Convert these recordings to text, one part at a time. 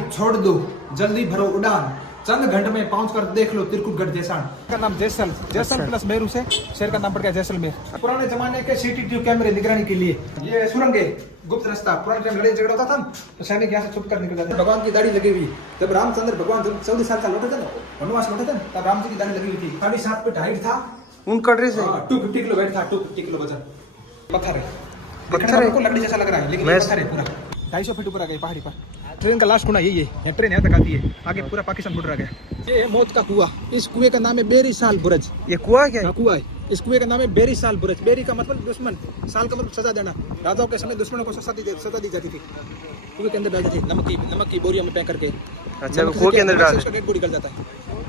तैयारी छोड़ दो, जल्दी भरो उड़ान, चंद घंटे में पहुंचकर देख लो त्रिकुटगढ़ जैसा। का नाम जैसल प्लस मेरू से शहर का नाम पड़ गया जैसलमेर। पुराने जमाने के CCTV कैमरे निगरानी के लिए ये सुरंग है, गुप्त रास्ता। पुराने टाइम लड़ाई झगड़ा होता था तो सैनिक यहाँ से छुप कर निकल जाते। भगवान की दाढ़ी लगी हुई, जब रामचंद्र भगवान 14 साल का लौटे थे ना, वनवास लौटे थे, तब राम जी की दाढ़ी लगी हुई थी। 7.5 फीट हाइट था उनका ड्रेस है। 250 किलो वेट था, 250 किलो वजन। पत्थर है, पत्थर है, लकड़ी जैसा लग रहा है लेकिन पत्थर है पूरा। 250 फीट ऊपर आ गए पहाड़ी पर। ट्रेन का लास्ट कोना यही है, यहाँ ट्रेन यहाँ तक आती है, आगे पूरा पाकिस्तान बॉर्डर आ गया। ये है मौत का कुआं, इस कुएं का नाम है बेरी साल बुरज। ये कुआं क्या है? कुआं है, इस कुएं का नाम है बेरी साल बुरज। बेरी का मतलब दुश्मन, साल का मतलब सजा देना। राजाओं के समय दुश्मनों को सजा दी जाती थी। कुएं के अंदर बैठे थे, नमक की बोरियों में पैक करके। अच्छा, वो कुएं के अंदर डाल डेड बॉडी निकल जाता है।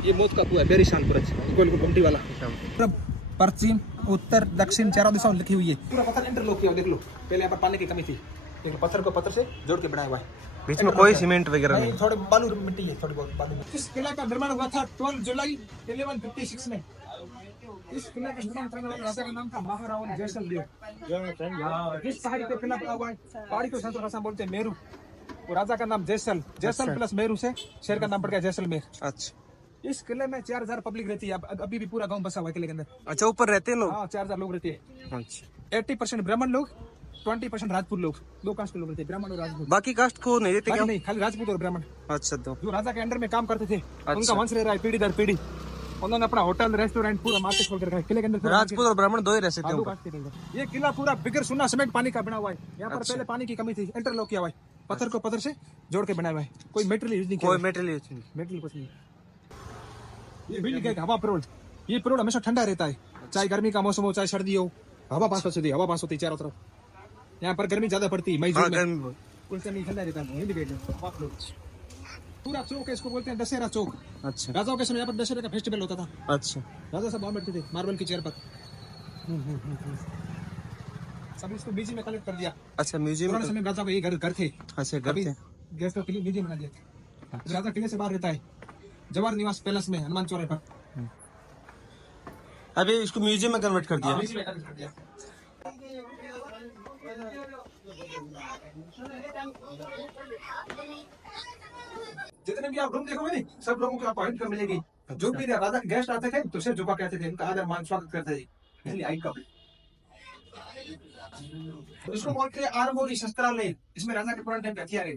ये मौत का कुआं है, बेरी साल बुरज, गोल गोल घुमटी वाला। पश्चिम, उत्तर, दक्षिण चारों दिशाओं में लिखी हुई है। पूरा पत्थर इंटरलॉक किया, देख लो। पहले यहाँ पर पानी की कमी थी, लेकिन पत्थर को पत्थर से जोड़ के बनाया हुआ है। बीच में कोई सीमेंट वगैरह नहीं, थोड़े बालू मिट्टी है, थोड़ी बहुत बालू। इस किले का निर्माण हुआ था 12 जुलाई 1156 में। इस किले का निर्माण करने वाले राजा का नाम था महाराणा जैसलमेर। इस पहाड़ी पे किला बना हुआ है, पहाड़ी को संत भाषा बोलते हैं मेरू। और राजा का नाम जैसल प्लस मेरू से शहर का नाम पड़ गया जैसलमेर। अच्छा, इस किले में 4000 पब्लिक रहती है। अभी भी पूरा गांव बसा हुआ है किले के अंदर। अच्छा, ऊपर रहते हैं लोग? हाँ, 4000 लोग रहते हैं। अच्छा, 80% ब्राह्मण लोग, 20% राजपूत लोग। 2 कास्ट के लोग रहते हैं, ब्राह्मण और राजपूत। बाकी कास्ट को नहीं रहते क्या? नहीं, खाली राजपूत और ब्राह्मण। अच्छा, तो जो राजा के अंडर में काम करते थे, उनका वंश रह रहा है पीढ़ी दर पीढ़ी। उन्होंने अपना होटल, रेस्टोरेंट, पूरा मार्केट खोल कर रखा है किले के अंदर। राजपूत और ब्राह्मण दो ही रह सकते हैं। ये किला पूरा बिगर सुना सीमेंट पानी का बना हुआ है। यहाँ पर पहले पानी की कमी थी, इंटरलॉक किया हुआ है, पत्थर को पत्थर से जोड़ के बनाया हुआ है। कोई मेटेरियल यूज नहीं किया, कोई मेटेरियल यूज नहीं, मेटेरियल कुछ नहीं। ये बिल्डिंग है हवा पेट्रोल। ये पेट्रोल हमेशा ठंडा रहता है, चाहे गर्मी का मौसम हो चाहे सर्दी हो। हवा पास होती है, हवा पास होती है चारों तरफ। यहाँ पर गर्मी ज्यादा पड़ती है मई जून में, कुछ नहीं ठंडा रहता है। पूरा चौक है, इसको बोलते हैं दशहरा चौक। अच्छा, राजाओं के समय यहाँ पर दशहरा का फेस्टिवल होता था। अच्छा, राजा सब वहाँ बैठते थे मार्बल की चेयर पर। सब इसको म्यूजियम में कलेक्ट कर दिया। अच्छा, म्यूजियम पुराने समय राजा को ये घर थे। अच्छा, घर थे। गेस्ट के लिए म्यूजियम बना दिया। राजा किले से बाहर रहता है, जवाहर निवास पैलेस में, हनुमान चौराहे पर। अभी इसको म्यूजियम में कन्वर्ट कर दिया। जितने भी आप रूम देखोगे नहीं, सब लोगों को आपको हाइट कम मिलेगी। जो भी राजा के गेस्ट आते थे तो सिर झुका कहते थे, उनका आदर मान स्वागत करते थे, इसलिए हाइट कम। इसको बोलते हैं आर्मोरी शस्त्रालय। इसमें राजा के पुराने टाइम के हथियार है।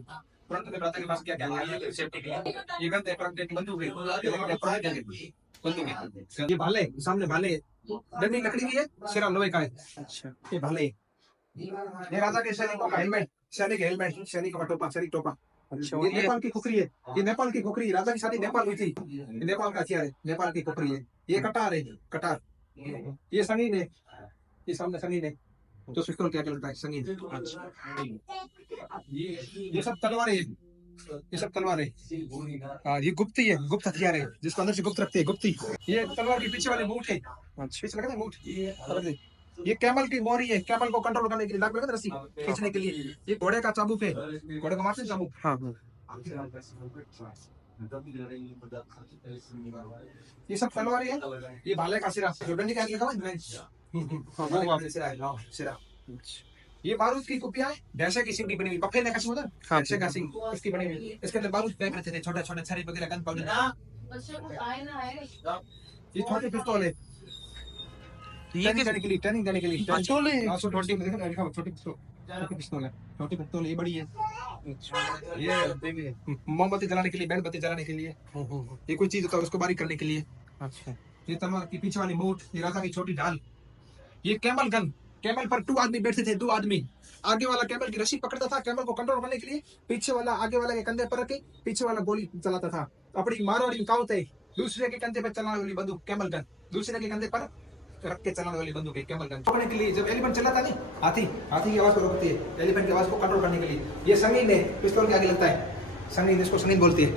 पुराने टाइम राजा के पास क्या क्या है, सेफ्टी के लिए ये गन है, पुराने टाइम बंदूक है, बंदूक है। ये भाले, सामने भाले, डंडी लकड़ी की है, सिरा लोहे का है। अच्छा, ये भाले। ये राजा के सैनिकों का हेलमेट, सैनिकों का टोपा, सैनिक टोपा। अच्छा, ये नेपाल की खुखरी है। ये नेपाल की खुखरी, राजा की शादी नेपाल हुई थी। ये नेपाल का हथियार है, नेपाल की खुखरी है। ये कटार है, कटार। ये संगीन है, ये सामने संगीन है, जो पिस्तौल क्या चलता है, संगीन। अच्छा, ये सब तलवार है, ये सब तलवार है। हाँ, ये गुप्ती है, गुप्त हथियार है, जिसको अंदर से गुप्त रखते हैं, गुप्ती। ये तलवार के पीछे वाले मूठ है। अच्छा, पीछे लगता है मूठ। ये कैमल की मोरी है, कैमल को कंट्रोल करने के लिए, लाख रस्सी खींचने के लिए। ये घोड़े का चाबुक है, घोड़े को मारते हैं चाबुक। हाँ, ये सब तलवार है। ये भाले का सिरा, जो डंडी का लगा हुआ है, सिरा। ये बारूद की कुपियां है, भैंसे की सिंग की बनी हुई, बफे ने का सिंग होता है, भैंसे का सिंग, उसकी बनी हुई। इसके अंदर बारूद फेंक रहे थे, छोटे छोटे छरी वगैरह, गन पाउडर। ये छोटी पिस्तौल है, ट्रेनिंग देने के लिए, ट्रेनिंग देने के लिए। पिस्तौल है, छोटी में देखो ना, लिखा छोटी पिस्तौल, छोटी पिस्तौल है, छोटी पिस्तौल। ये बड़ी है, ये मोमबत्ती जलाने के लिए, बैलबत्ती जलाने के लिए। ये कोई चीज होता है उसको बारीक करने के लिए। अच्छा, ये तलवार की पीछे वाली मूठ, ये राजा की छोटी ढाल। ये कैमल गन, कैमल पर 2 आदमी बैठते थे, 2 आदमी। आगे वाला कैमल की रस्सी पकड़ता था, कैमल को कंट्रोल करने के लिए। पीछे वाला आगे वाले के कंधे पर रखे, पीछे वाला गोली चलाता था। अपनी मारवाड़ी कहावत है, दूसरे के कंधे पर चलाने वाली बंदूक कैमल गन, दूसरे के कंधे पर रख के चलाने वाली बंदूक है कैमल गन। रोकने के लिए, जब एलिफेंट चलाता नहीं, हाथी की आवाज को रोकती है, एलिफेंट की आवाज को कंट्रोल करने के लिए। ये संगीन है, पिस्तौल के आगे लगता है, संगीन, इसको संगीन बोलती है।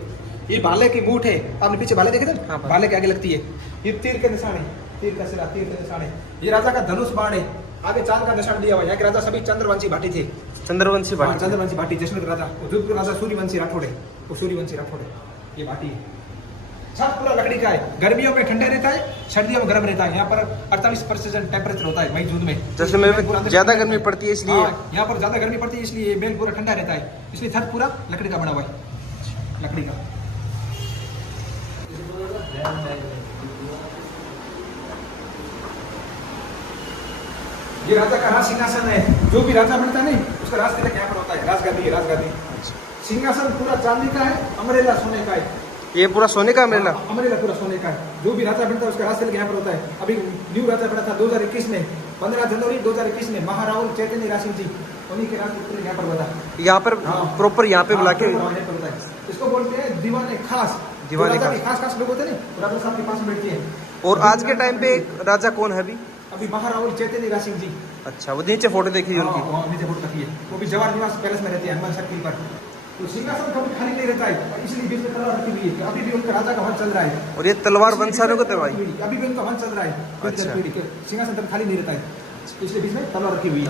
ये भाले की मूठ है, आपने पीछे भाले देखे थे, भाले के आगे लगती है। ये तीर के निशान है, तीर का सिरा, तीर के निशान है। ये राजा का धनुष बाण है, आगे चांद का निशान दिया हुआ है। यहाँ के राजा सभी चंद्रवंशी भाटी थे। चंद्रवंशी भाटी, जैसलमेर का राजा, जोधपुर राजा सूर्यवंशी राठौड़ है, वो सूर्यवंशी राठौड़ है। ये भाटी है, सब पूरा लकड़ी का है। गर्मियों में ठंडा रहता है, सर्दियों में गर्म रहता है। यहाँ पर 48% टेम्परेचर होता है मई जून में। जैसे में ज्यादा गर्मी पड़ती है, इसलिए यहाँ पर ज्यादा गर्मी पड़ती है, इसलिए मेल पूरा ठंडा रहता है, इसलिए छत पूरा लकड़ी का बना हुआ है। लकड़ी का। ये राजा का राज सिंहासन है। जो भी राजा बनता है नहीं, उसका राज तिलक यहाँ पर होता है। राजगादी है, राजगादी। सिंहासन पूरा चांदी का है, अमरेला सोने का है। ये पूरा सोने का अमरेला? अमरेला पूरा सोने का है। जो भी राजा बनता है उसका राज तिलक यहाँ पर होता है। अभी न्यू राजा बना था 2021 में, 15 जनवरी 2021 में, महाराहुल चैतन्य रासिंह जी, उन्हीं के राजपुत्र यहाँ पर बना। यहाँ पर प्रॉपर यहाँ पे बुला के इसको बोलते हैं दीवाने खास। दीवाने खास खास खास लोग होते हैं ना, राजा साहब के पास बैठते हैं। और आज के टाइम पे राजा कौन है अभी? अभी महाराहुल चैतन्य रासिंह जी। अच्छा, वो नीचे फोटो देखी उनकी? नीचे फोटो रखी है। वो भी जवाहर निवास पैलेस में रहते हैं, हनुमान सर्किल पर। तो सिंहासन कभी खाली नहीं रहता है, इसलिए बीच में तलवार रखी हुई है। अभी भी उनका राजा का वंश चल रहा है। और ये तलवार वंशानुगत है भाई? अभी भी उनका वंश चल रहा है। अच्छा। सिंहासन कभी खाली नहीं रहता है, इसलिए बीच में तलवार रखी हुई है।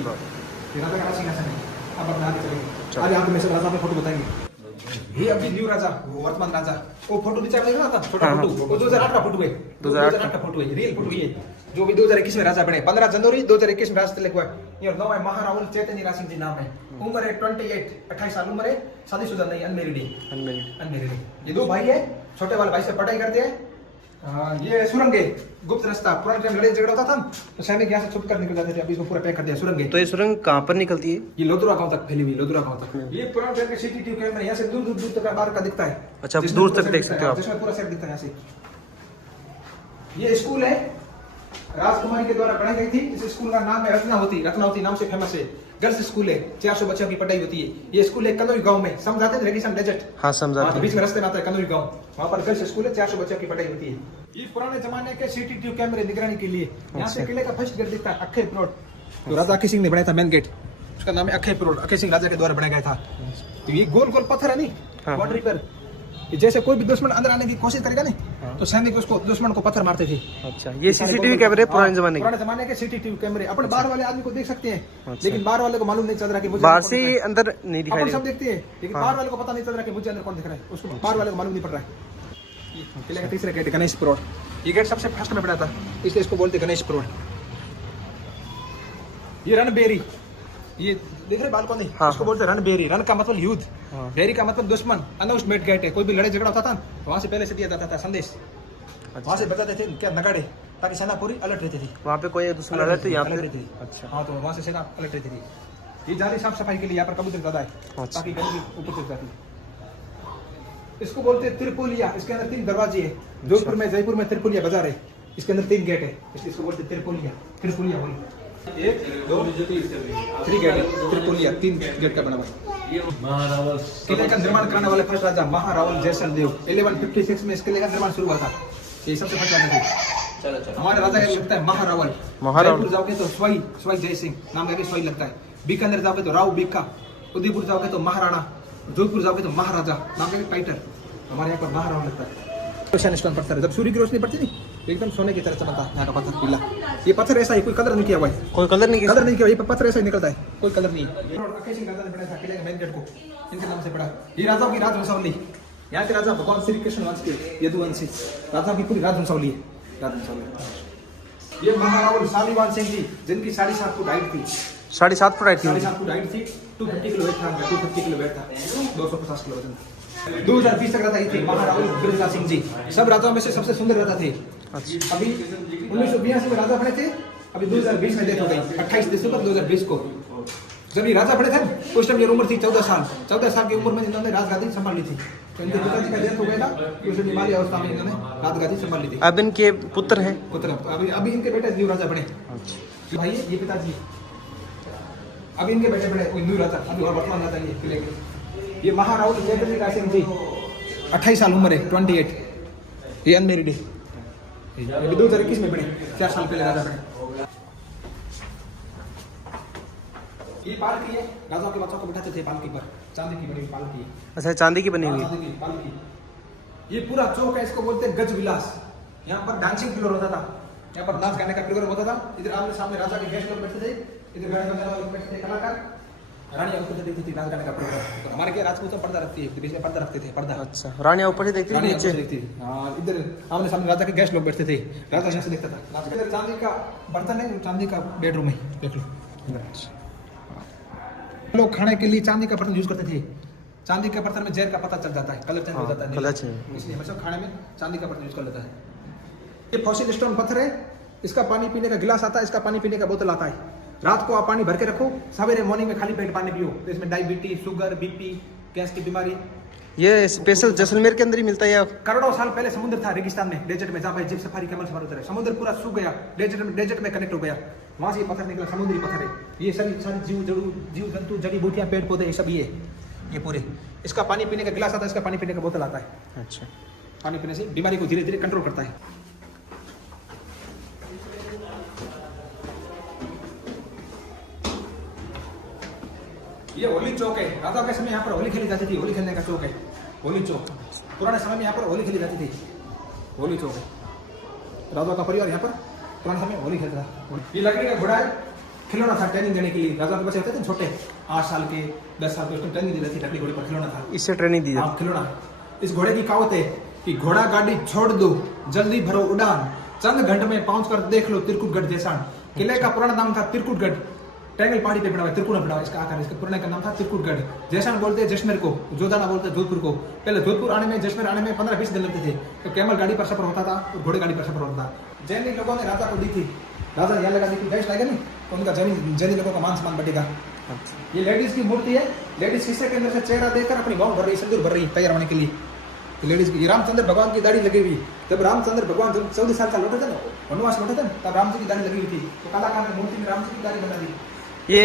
राजा का सिंहासन है। अब अपने आगे चलेंगे। आज यहाँ पे सब राजा का फोटो बताएंगे। ये अभी न्यू राजा, वो वर्तमान राजा। वो फोटो नीचे आपने देखा था, छोटा फोटो, वो 2008 का फोटो है। 2008 का फोटो है, रियल फोटो ये, जो भी 2021 में राजा बने। 15 जनवरी 2021 में राज तिलक हुआ है। ये नाम है महाराहुल चैतन्य रासिंह जी नाम है। उम्र है 28 साल उम्र है। शादीशुदा नहीं, अनमेरिड है। ये दो भाई है, छोटे वाले भाई से पढ़ाई करते हैं। ये सुरंग है, गुप्त रास्ता। पुराने टाइम लड़ाई झगड़ा होता था तो सैनिक यहाँ से छुप कर निकल जाते थे। अभी इसको पूरा पैक कर दिया, सुरंग है। तो ये सुरंग कहाँ पर निकलती है? ये लोधुरा गांव तक फैली हुई, लोधुरा गांव तक। ये पुराने टाइम के सीसीटीवी कैमरा यहाँ से दूर दूर दूर तक बाहर का दिखता है। अच्छा, दूर तक देख सकते हो आप? जिसमें पूरा सेट दिखता है यहाँ से। ये स्कूल है, राजकुमारी के द्वारा बनाई गई थी। इस स्कूल का नाम है रत्नावती। रत्नावती नाम से फेमस है। गर्ल्स स्कूल है, 400 बच्चों की पढ़ाई होती है। ये स्कूल है कनौई गांव में, समझाते थे रेगिस्तान डेजर्ट। हाँ, समझाते। बीच में रास्ते में आता है कनौई गांव, वहाँ पर गर्ल्स स्कूल है, 400 बच्चों की पढ़ाई होती है। ये पुराने जमाने के सीसीटीवी कैमरे निगरानी के लिए। यहाँ से किले का फर्स्ट गेट दिखता है, अक्षय प्लॉट, जो राजा अक्षय सिंह ने बनाया था। मेन गेट उसका नाम है अक्षय प्लॉट। अक्षय सिंह राजा के द्वारा बनाया गया था। तो ये गोल गोल पत्थर है नहीं, बाउंड्री पर, जैसे कोई भी दुश्मन अंदर आने की कोशिश करेगा नहीं तो सैनिक उसको, दुश्मन को पत्थर मारते थे। अच्छा, ये सीसीटीवी कैमरे पुराने जमाने के सीसीटीवी कैमरे अपने बाहर वाले आदमी को देख सकते हैं। लेकिन बाहर वाले को मालूम नहीं चल रहा कि मुझे बाहर से अंदर नहीं दिखाई अपन सब देखते हैं, लेकिन बाहर वाले को पता नहीं चल रहा कि मुझे अंदर कौन दिख रहा है। उसको बाहर वाले को मालूम नहीं पड़ रहा है। किले का तीसरा गेट गणेश प्लॉट। ये गेट सबसे फर्स्ट में पड़ा था, इसलिए इसको बोलते गणेश प्लॉट। ये रणबेरी, ये देख रहे बालकों ने, उसको बोलते रणबेरी। रण का मतलब युद्ध, बेरी का मतलब दुश्मन। अनाउंसमेंट गेट है, कोई भी लड़ाई झगड़ा होता था तो वहां से पहले से दिया जाता था संदेश। वहां से बताते थे क्या नगाड़े, ताकि सेना पूरी अलर्ट रहती थी। वहाँ पे कोई दुश्मन अलर्ट तो यहाँ पे रहती थी। अच्छा, हाँ, तो वहां से सेना अलर्ट रहती थी। ये जाली साफ सफाई के लिए यहाँ पर कबूतर ज्यादा है, ताकि गंदगी ऊपर तक जाती। इसको बोलते हैं त्रिपोलिया। इसके अंदर 3 दरवाजे है। जोधपुर में, जयपुर में त्रिपोलिया बाजार है, इसके अंदर 3 गेट है, इसलिए इसको बोलते हैं त्रिपोलिया। त्रिपोलिया बोली 1 2 3 गेट है। त्रिपोलिया 3 गेट का बना हुआ। किले का निर्माण करने वाले फर्स्ट राजा महाराहुल जैसल देव। 1156 में इस किले का निर्माण शुरू हुआ था। ये सबसे फर्स्ट राजा थे। हमारे राजा का लगता है महारावल। जयपुर जाओगे तो स्वाई जय सिंह नाम का स्वाई लगता है। बीकानेर जाओगे तो राव बीका। उदयपुर जाओगे तो महाराणा। जोधपुर जाओगे तो महाराजा नाम का टाइटल। हमारे यहाँ पर महारावल लगता है। स्टोन पत्थर है, जब सूर्य की रोशनी पड़ती नहीं एकदम सोने की तरह चमकता है। यहाँ का पत्थर पीला। ये पत्थर ऐसा ही, कोई कलर नहीं किया हुआ है। कोई कलर नहीं किया। ये पत्थर ऐसा ही निकलता है, कोई कलर नहीं है। अक्षय सिंह राजा ने बनाया था किले के मेन गेट को, इनके नाम से पड़ा। ये राजाओं की राजवंशावली। यहाँ के राजा भगवान श्री कृष्ण वंश के यदुवंशी राजाओं की पूरी राजवंशावली है। ये महारावल शालीवान सिंह जी, जिनकी 7.5 फुट हाइट थी। 7.5 फुट हाइट थी। 7.5 फुट हाइट थी। 250 किलो वेट था। 250 किलो वेट था। 250 किलो वजन। 2020 तक राजा थे महारावल बिरला सिंह जी। सब राजाओं में से सबसे सुंदर राजा थे। अच्छा, अभी 1982 में राजा बने थे। अभी 2020 में डेथ हो गई, 28 दिसंबर 2020 को। जब ये राजा बने थे उस टाइम ये उम्र थी 14 साल। 14 साल की उम्र में इन्होंने राजगादी संभाली थी। तो इनके पिताजी का डेथ हो गया था, तो उस बीमारी अवस्था में इन्होंने राजगादी संभाली थी। अब इनके पुत्र हैं? पुत्र अभी इनके बेटे न्यू राजा बने। अच्छा भाई, ये पिताजी, अभी इनके बेटे बने न्यू राजा, अभी और वर्तमान राजा ये किले के। ये महाराहुल चैतन्य रासिंह जी, 28 साल उम्र है, 28। ये अनमेरिड है। ये 2021 में बने, 4 साल पहले राजा बने। ये पालकी है, राजाओं के बच्चों को बिठाते थे पालकी पर। चांदी की बनी हुई पालकी है। अच्छा, चांदी की बनी हुई है। चांदी की पालकी। ये पूरा चौक है, इसको बोलते हैं गज विलास। यहाँ पर डांसिंग फ्लोर होता था, यहाँ पर नाच गाने का प्रोग्राम होता था। इधर आमने सामने राजा के गेस्ट लोग बैठते थे, इधर गाने बजाने वाले लोग बैठते थे, कलाकार। रानियां ऊपर से देखती थी नाच गाने का प्रोग्राम। तो हमारे के राजपूत तो पर्दा रखती है, बीच में पर्दा रखते थे, पर्दा। अच्छा, रानियां ऊपर से देखती थी, नीचे देखती थी। हाँ, इधर आमने सामने राजा के गेस्ट लोग बैठते थे, राजा यहाँ से देखता था। इधर चांदी का बर्तन है, चांदी का बेडरूम है, देख लो। लोग खाने के लिए चांदी का बर्तन यूज करते थे। चांदी के बर्तन में जहर का पता चल जाता है, कलर चेंज हो जाता है, कलर चेंज। इसलिए हमेशा खाने में चांदी का बर्तन यूज कर लेता है। ये फॉसिल स्टोन पत्थर है, इसका पानी पीने का गिलास आता है, इसका पानी पीने का बोतल आता है। रात को आप पानी भर के रखो, सवेरे मॉर्निंग में खाली पेट पानी पियो, तो इसमें डायबिटीज, शुगर, बीपी, गैस की बीमारी। ये स्पेशल जैसलमेर के अंदर ही मिलता है या करोड़ों साल पहले समुद्र था रेगिस्तान में, डेजर्ट में, जहाँ पे जिप सफारी कैमल सफारी होता है, समुद्र पूरा सूख गया, डेजर्ट में कनेक्ट हो गया, वहां से ये पत्थर निकला, समुद्री पत्थर है। ये सारी जीव जंतु, जड़ी बूटियां, पेड़ पौधे, ये सब ये पूरे। इसका पानी पीने का गिलास आता है, इसका पानी पीने का बोतल आता है। अच्छा, पानी पीने से बीमारी को धीरे धीरे कंट्रोल करता है। ये होली चौक है, राजा के समय यहाँ पर होली खेली जाती थी, होली खेलने का चौक है होली चौक। पुराने समय में यहाँ पर होली खेली जाती थी, होली चौक है। राजा का परिवार यहाँ पर पुराने समय होली खेलता था। ये लकड़ी का घोड़ा है, खिलौना था ट्रेनिंग देने के लिए। राजा के बच्चे होते थे छोटे, 8 साल के, 10 साल के, उसको ट्रेनिंग दी जाती थी, लकड़ी घोड़े पर खिलौना था, इससे ट्रेनिंग दी हाँ खिलौना। इस घोड़े की कहावत है कि घोड़ा गाड़ी छोड़ दो, जल्दी भरो उड़ान, चंद घंटे में पहुंच कर देख लो त्रिकुटगढ़ जैसान। किले का पुराना नाम था त्रिकुटगढ़, टेंगल पहाड़ी पे बना हुआ, त्रिकुटा बना हुआ इसका आकार, इसका पुराने का नाम था त्रिकुटगढ़। जैसान बोलते हैं जैसलमेर को, जोधाना बोलते हैं जोधपुर को। पहले जोधपुर आने में, जैसलमेर आने में 15-20 दिन लगते थे, तो कैमल गाड़ी पर सफर होता था और घोड़े गाड़ी पर सफर होता था। जैनी लोगों ने राजा को दी थी, राजा यहाँ लगा दी थी, गैस लगे नहीं तो उनका जैनी लोगों का मान सम्मान बढ़ेगा। ये लेडीज की मूर्ति है, लेडीज शीशे के अंदर से चेहरा देखकर अपनी बाहों भर रही, सिंदूर भर रही तैयार होने के लिए। तो लेडीज की रामचंद्र भगवान की दाढ़ी लगी हुई, जब रामचंद्र भगवान जब 14 साल का लौटे थे ना, वनवास लौटे थे ना, तब राम जी की दाढ़ी लगी हुई थी, तो कलाकार ने मूर्ति में राम जी की दाढ़ी बना दी। ये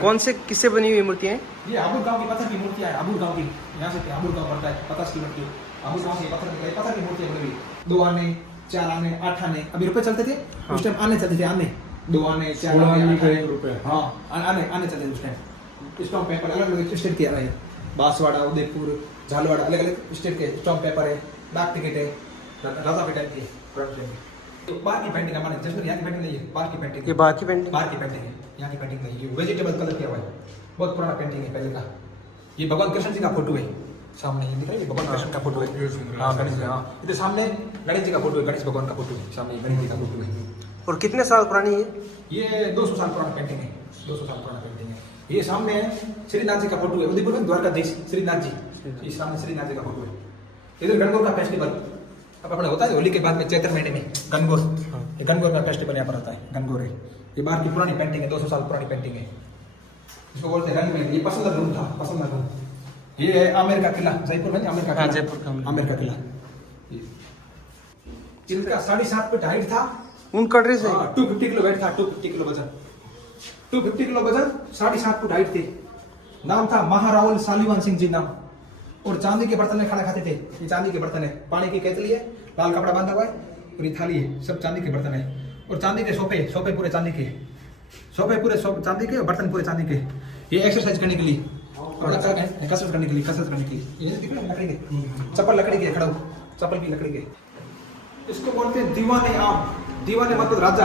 कौन से किससे बनी हुई मूर्ति है? ये आबूर गांव की पत्थर की मूर्ति है, आबूर गांव की, यहाँ से आबूर गांव पड़ता है 50 किलोमीटर, आबूर गांव से पत्थर की मूर्ति बनी हुई। 2 आने, 4 आने, 8 आने, अभी रुपए चलते थे उस टाइम, आने चलते थे, आने 2 आने, 4 आने, 8 आने, हाँ आने चलते थे उस टाइम। स्टॉम्प पेपर अलग अलग स्टेट के आ रहे हैं, बांसवाड़ा, उदयपुर, झालवाड़ा, अलग अलग स्टेट के स्टॉम्प पेपर है, डाक टिकट है, राजा के टाइम की। बाहर की पेंटिंग हमारे जैसे यहाँ की पेंटिंग नहीं है, बाहर की पेंटिंग, ये बाहर की पेंटिंग, बाहर की पेंटिंग है, यहाँ की पेंटिंग नहीं है। वेजिटेबल कलर किया हुआ है, बहुत पुराना पेंटिंग है पहले का। ये भगवान कृष्ण जी का फोटो है, सामने ये दिख रहा है, ये भगवान कृष्ण का फोटो है, हाँ गणेश जी, हाँ इधर सामने गणेश जी का फोटो है, गणेश भगवान का फोटो है, सामने गणेश जी का फोटो है। और कितने साल पुरानी है ये? 200 साल पुराना पेंटिंग है, 200 साल पुराना पेंटिंग है। ये सामने श्रीनाथ जी का फोटो है, उदयपुर में द्वारकाधीश श्रीनाथ जी, ये सामने श्रीनाथ जी का फोटो है। इधर गणगौर का फेस्टिवल अब अपना होता है होली के बाद में, चैत्र महीने में गणगौर, ये गणगौर का फेस्टिवल यहाँ पर होता है, गणगौर है। ये बाहर की पुरानी पेंटिंग है, 200 साल पुरानी पेंटिंग है, इसको बोलते हैं रंगमहल। ये पसंद रूम था, पसंद रूम। ये है आमेर का किला, जयपुर में आमेर का किला, जयपुर का आमेर का किला। इनका 7.5 फीट हाइट था, उनका ड्रेस है, 250 किलो वेट था, 250 किलो वजन, 250 किलो वजन, 7.5 फुट हाइट थे। नाम था महारावल सालीवान सिंह जी नाम, और चांदी के बर्तन में खाना खाते थे। ये चांदी के बर्तन है, पानी की केतली है, लाल कपड़ा बांधा हुआ है, और ये थाली है, सब चांदी के बर्तन है। और चांदी के सोफे पूरे चांदी के, सोफे पूरे चांदी के, बर्तन पूरे चांदी के। ये एक्सरसाइज करने के लिए, कसरत करने के लिए, ये लकड़ी के चप्पल, लकड़ी के खड़ा, चप्पल की लकड़ी के। इसको बोलते हैं दीवाने आम। दीवाने मतलब राजा,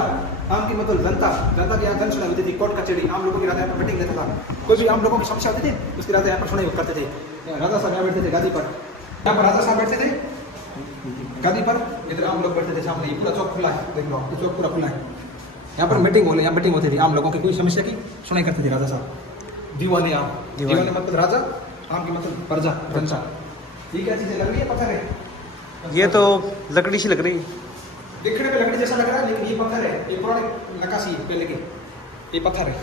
आम की मतलब जनता, जनता की यहाँ जनसुनवाई होती थी, कोर्ट कचहरी, आम लोगों की राजा यहाँ पर मीटिंग लेता था। कोई भी आम लोगों की समस्या होती थी, उसकी राजा यहाँ पर सुनाई करते थे। राजा साहब यहाँ बैठते थे गादी पर, यहाँ पर राजा साहब बैठते थे गादी पर, इधर आम लोग बैठते थे सामने। ये पूरा चौक खुला है, देख लो, ये चौक पूरा खुला है। यहाँ पर मीटिंग बोले, यहाँ मीटिंग होती थी, आम लोगों की कोई समस्या की सुनाई करते थे राजा साहब। दीवाने आम, दीवाने मतलब राजा, आम की मतलब प्रजा, जनता। ये क्या चीजें लग रही है? पत्थर है, ये तो लकड़ी सी लग रही है, देखने में लकड़ी जैसा लग रहा है, लेकिन ये पत्थर है। ये पुरानी नक्काशी है पहले की, ये पत्थर है,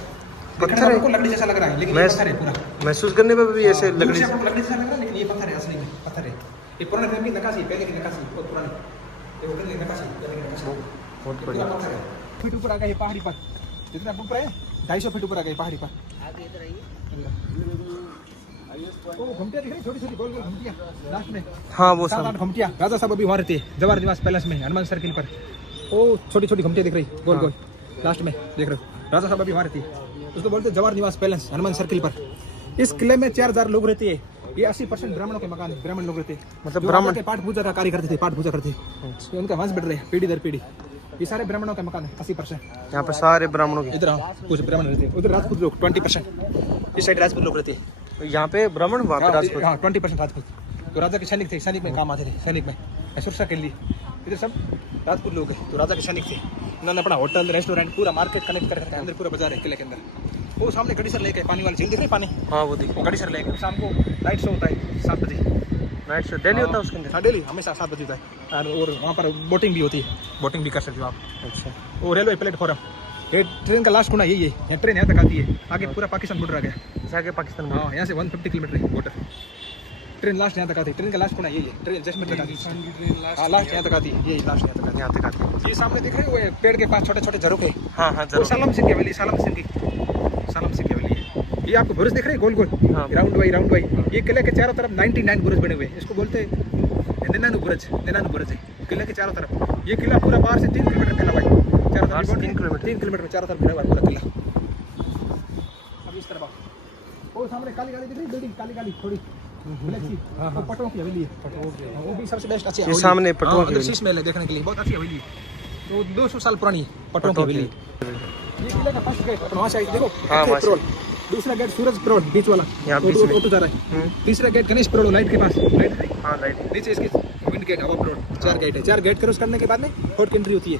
पत्थर है, आपको लकड़ी जैसा लग रहा है, लेकिन ये पत्थर है पूरा। महसूस करने में भी ऐसे दूर लकड़ी से आपको लकड़ी जैसा लग रहा है, लेकिन ये पत्थर है, असली में पत्थर है। ये पुराने टाइम की नक्काशी, पहले की नक्काशी, बहुत पुरानी, ये होटल की नक्काशी, पहले की नक्काशी, बहुत पूरा पत्थर है। फीट ऊपर आ गए पहाड़ी पर, जितना ऊपर है 250 फीट ऊपर आ गए पहाड़ी पर। ओ घुमटिया दिख रही, छोटी छोटी गोल गोल घुमटिया लास्ट में, हाँ वो 7-8 घुमटिया। राजा साहब अभी वहाँ रहते हैं, जवाहर निवास पैलेस में, हनुमान सर्किल पर। ओ छोटी छोटी घुमटिया दिख रही, गोल गोल लास्ट में देख रहे हो। राजा साहब अभी वहाँ रहती है, उसको बोलते हैं जवाहर निवास पैलेस, हनुमान सर्किल पर। इस किले में 4000 लोग रहते हैं। ये 80% ब्राह्मणों के मकान है, ब्राह्मण लोग रहते हैं, मतलब ब्राह्मण के पाठ पूजा का कार्य करते थे, पाठ पूजा करते थे। उनका वंश बढ़ रहे हैं पीढ़ी दर पीढ़ी। ये सारे ब्राह्मणों के मकान है, 80%। यहाँ पर सारे ब्राह्मणों के, इधर कुछ ब्राह्मण रहते हैं, उधर राजपूत लोग 20%, इस साइड राजपूत लोग रहते हैं। यहाँ पे ब्राह्मण, वहाँ पे राजपूत, हाँ 20% राजपूत। तो राजा के सैनिक थे, सैनिक में काम आते थे, सैनिक में सुरक्षा के लिए। इधर सब राजपूत लोग हैं, तो राजा के सैनिक थे। उन्होंने अपना होटल, रेस्टोरेंट, पूरा मार्केट कनेक्ट कर रखा है, अंदर पूरा बाजार है किले के अंदर। वो सामने गड़ीसर लेक है, पानी वाली झील दिख रही है, पानी। हाँ वो दिख वो गड़ीसर लेक है। शाम को नाइट शो होता है 7 बजे। नाइट शो डेली होता है उसके अंदर? हाँ डेली, हमेशा 7 बजे होता है। और वहाँ पर बोटिंग भी होती है, बोटिंग भी कर सकते हो आप। अच्छा। वो रेलवे प्लेटफॉर्म, ये ट्रेन का लास्ट कोना यही है, यहाँ ट्रेन यहाँ तक आती है, आगे पूरा पाकिस्तान बॉर्डर आ गया। आगे पाकिस्तान। हाँ, यहाँ से 150 किलोमीटर है बॉर्डर। ट्रेन लास्ट यहाँ तक आती है, ट्रेन का लास्ट कोना यही है, ट्रेन जैसलमेर तक आती है। हाँ लास्ट यहाँ तक आती है, यही लास्ट यहाँ तक आती है। ये सामने दिख रहे हैं वो पेड़ के पास छोटे छोटे झरोखे। हाँ हाँ वो सालम सिंह की हवेली, सालम सिंह की हवेली है। ये आपको बुरुज दिख रहे हैं गोल गोल, हाँ। राउंड वाई। ये किले के चारों तरफ 99 बुरुज बने हुए हैं, इसको बोलते हैं निनानु बुरुज है किले के चारों तरफ। ये किला पूरा बाहर से 3 किलोमीटर फैला हुआ है, चारों तरफ 3 किलोमीटर चारों तरफ घिरा हुआ है पूरा किला। अब इस तरफ वो सामने काली दिख रही बिल्डिंग, काली थोड़ी ब्लैक सी, वो पटों की हवेली है। वो भी सबसे बेस्ट अच्छी ये सामने पटुआ की शीश महल है देखने के लिए, बहुत अच्छी हवेली है। तो 200 साल पुरानी पटों की हवेली। ये किले का फर्स्ट गेट वहाँ से देखो, हाँ, अक्षय पेरोल। दूसरा गेट सूरज पेरोल बीच वाला, यहाँ बीच में ऑटो जा रहा है। तीसरा गेट गणेश पेरोल लाइट के पास, लाइट हाँ लाइट। नीचे इसकी विंड गेट, हवा पेरोल। 4 गेट है, 4 गेट क्रॉस करने के बाद में फोर्ट की एंट्री होती है।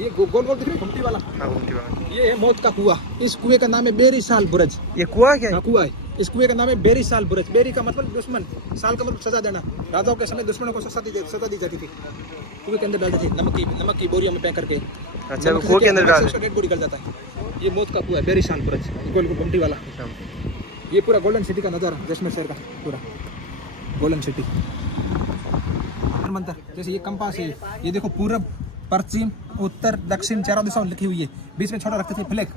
ये गोल दिख रही है घुमटी वाला, हाँ घुमटी वाला। ये है मौत का कुआं। इस कुएं का नाम है बेरी साल बुरज। ये कुआं क्या है? कुआं है, इस कुएं का नाम है बेरी साल बुरज। बेरी का मतलब दुश्मन, साल का मतलब सजा देना। राजाओं के समय दुश्मनों को सजा दी जाती थी, कुएं के अंदर डालते थे नमक की बोरियों में पैक करके। अच्छा, वो कुएं के अंदर डाल डेड बॉडी निकल जाता है। ये मौत का कुआं है, बेरी साल बुरज, गोल घुमटी वाला। ये पूरा गोल्डन सिटी का नज़ारा, जैसलमेर शहर का पूरा गोल्डन सिटी। मंदिर जैसे ये कंपास है, ये देखो पूरब पश्चिम उत्तर दक्षिण चारों दिशाओं लिखी हुई है। बीच में छोटा रखते थे फ्लैग,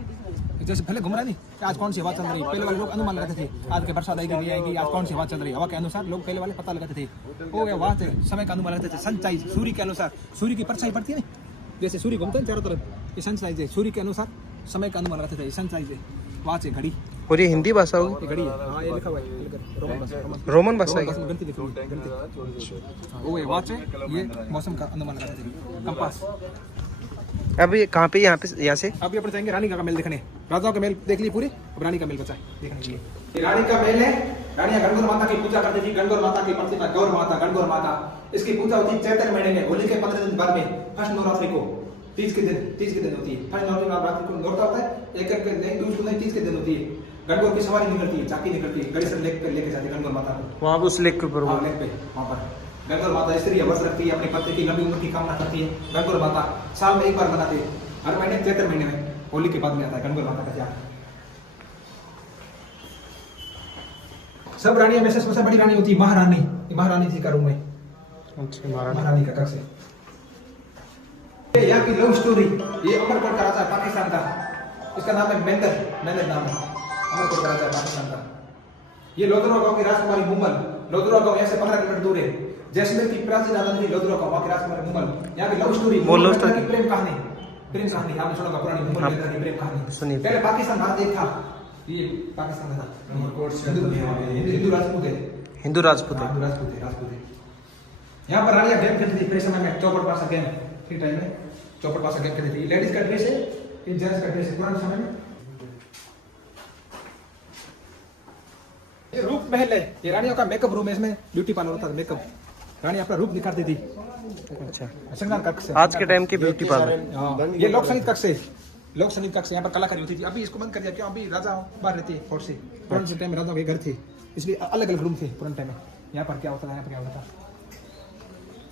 जैसे फ्लैग घूम रहा नहीं कि आज कौन सी हवा चल रही है। पहले वाले लोग अनुमान लगाते थे आज के बरसात आएगी, आएगी, आज कौन सी हवा चल रही है। हवा के अनुसार लोग पहले वाले पता लगाते थे। वो वहाँ से समय का अनुमान लगाते थे। सनसाइज सूर्य के अनुसार, सूर्य की परछाई पड़ती है ना, जैसे सूर्य घूमते हैं चारों तरफ, ये सनसाइज है। सूर्य के अनुसार समय का अनुमान लगाते थे, सनसाइज है। वहाँ से घड़ी, और ये हिंदी भाषा होगी? ये घड़ी है, हाँ ये लिखा हुआ है रोमन भाषा, रोमन भाषा है। गणित लिखी हुई है, गणित। वो है वहाँ से ये मौसम का अनुमान लगाते थे, कंपास। अब ये कहाँ पे? यहाँ से अभी अपन जाएंगे रानी का महल देखने। राजाओं का महल देख लिए पूरी, अब रानी का महल बचा है देखने के लिए। ये रानी का महल है। रानियां गणगौर माता की पूजा करती थी। गणगौर माता की प्रतिमा, गौर माता, गणगौर माता, इसकी पूजा होती है चैत्र महीने में, होली के 15 दिन बाद में, फर्स्ट नवरात्रि को, तीज के दिन होती है। फर्स्ट नवरात्रि को नौरता होता है, एक नहीं, दूसरे नहीं, तीज के दिन होती है। गणगौर की सवारी निकलती है, झांकी निकलती है, गणेश लेक पे लेके जाती है गणगौर माता को। वहाँ उस लेक के ऊपर, लेक पे वहाँ पर गणगौर माता स्त्री व्रत रखती है, अपने पति की लंबी उम्र की कामना करती है। गणगौर माता साल में एक बार बनाते हैं, हर महीने चैत्र महीने में, होली के बाद में आता है गणगौर माता का त्योहार। सब रानियों में से सबसे बड़ी रानी होती है महारानी। ये महारानी जी का रूम है। अच्छा, महारानी का कक्ष है। यहाँ की लव स्टोरी, ये अमरकोट का राजा पाकिस्तान का, इसका नाम है मेंदर नाम है, अमरकोट का राजा पाकिस्तान का। ये लोधरा गांव की राजकुमारी मुमल, लोधरा गांव यहाँ से 15 किलोमीटर दूर है। जैसलमेर की प्राचीन राजधानी लोधरा गांव, वहाँ की राजकुमारी मुमल। यहाँ की लव स्टोरी, प्रेम कहानी आपने सुना पुरानी मुमल की प्रेम कहानी। पहले पाकिस्तान भारत एक था, ये पाकिस्तान था। हिंदू राजपूत है। यहाँ पर रानियां गेम खेलती थी प्रेस समय में, चौपट पासा गेम, फ्री टाइम में चौपट पासा गेम खेलती थी। लेडीज का ड्रेस है, ये जेंट्स का ड्रेस है पुराने समय में। ये रूप महल है, ये रानियों का मेकअप रूम है, इसमें ब्यूटी पार्लर होता था, मेकअप। रानी अपना रूप निखारती थी। अच्छा, श्रृंगार कक्ष है आज के टाइम की ब्यूटी पार्लर। ये लोक संगीत कक्ष है, लोक संगीत कक्ष। यहाँ पर कलाकारी होती थी, अभी इसको बंद कर दिया क्यों? अभी राजा बाहर रहते फोर्ट से, पुराने टाइम में राजाओं के घर थे, इसलिए अलग अलग रूम थे पुराने टाइम में। यहाँ पर क्या होता था, यहाँ पर क्या होता था।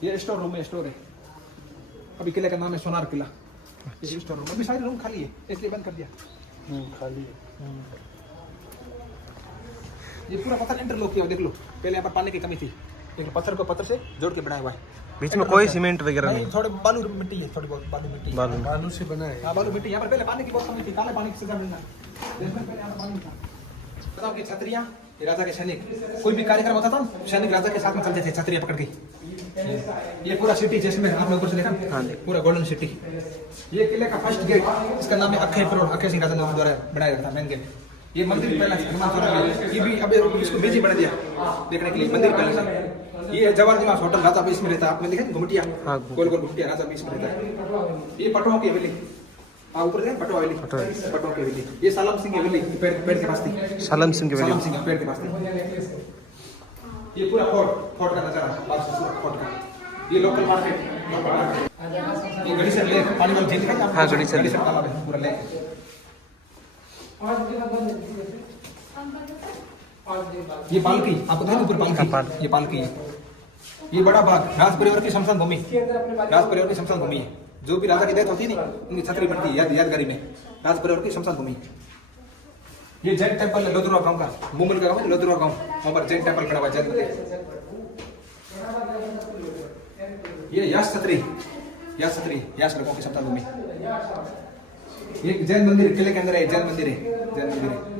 ये स्टोर रूम है, स्टोर है। अभी किले का नाम है सोनार किला। ये स्टोर रूम, अभी सारे रूम खाली है, इसलिए बंद कर दिया। खाली है। ये पूरा पत्थर इंटरलॉक किया, देख लो। पहले यहाँ पर पानी की कमी थी, लेकिन पत्थर को पत्थर से जोड़ के बनाया हुआ है। बीच में कोई सीमेंट वगैरह नहीं, थोड़े बालू मिट्टी है, थोड़ी बहुत बालू मिट्टी, बालू से बना है। हाँ बालू मिट्टी। यहाँ पर पहले पानी की बहुत कमी थी, काले पानी की सजा मिलना। पहले यहाँ पर पानी था। बताओ कि छतरियाँ, ये राजा के सैनिक, कोई भी कार्यक्रम होता था, सैनिक राजा के साथ में चलते थे छतरियाँ पकड़ के। ये पूरा सिटी जैसलमेर आपने ऊपर से देखा, पूरा गोल्डन सिटी। ये किले का फर्स्ट गेट, इसका नाम है अक्षय पेरोल, अक्षय सिंह राजा द्वारा बनाया गया था मेन गेट। ये मंदिर पहला ये भी अभी इसको बिजी बना दिया देखने के लिए, मंदिर पहले था। ये जवाहर निवास होटल, राजा भी इसमें रहता है, आपने देखा घुमटिया, गोल गोल घुमटिया, राजा भी इसमें रहता है। ये पटों की हवेली, ऊपर देखें पटवा हवेली, पटों की हवेली। ये सालम सिंह हवेली, पेड़ के पास थी, सालम सिंह पेड़ के पास थी। ये पूरा फोर्ट का नजारा, फोर्ट का। ये लोकल मार्केट, ये गणेश लेक, पानी वाली झील दिखाई आपको? हाँ, गणेश तालाब है, पूरा लेक। ये पालकी आपको देखो ऊपर पालकी, ये पालकी है। ये बड़ा बाग राज परिवार की शमशान भूमि, राज परिवार की शमशान भूमि है। जो भी राजा की डेथ होती थी उनकी छतरी बनती है यादगारी में, राज परिवार की शमशान भूमि। ये जैन टेम्पल है लोधुरा गांव का, मुंबई का गांव है लोधुरा गांव, वहां पर जैन टेम्पल बना हुआ है जैन मंदिर। ये यास छतरी यास लोगों की शमशान भूमि। ये जैन मंदिर किले के अंदर है, जैन मंदिर है, जैन मंदिर है।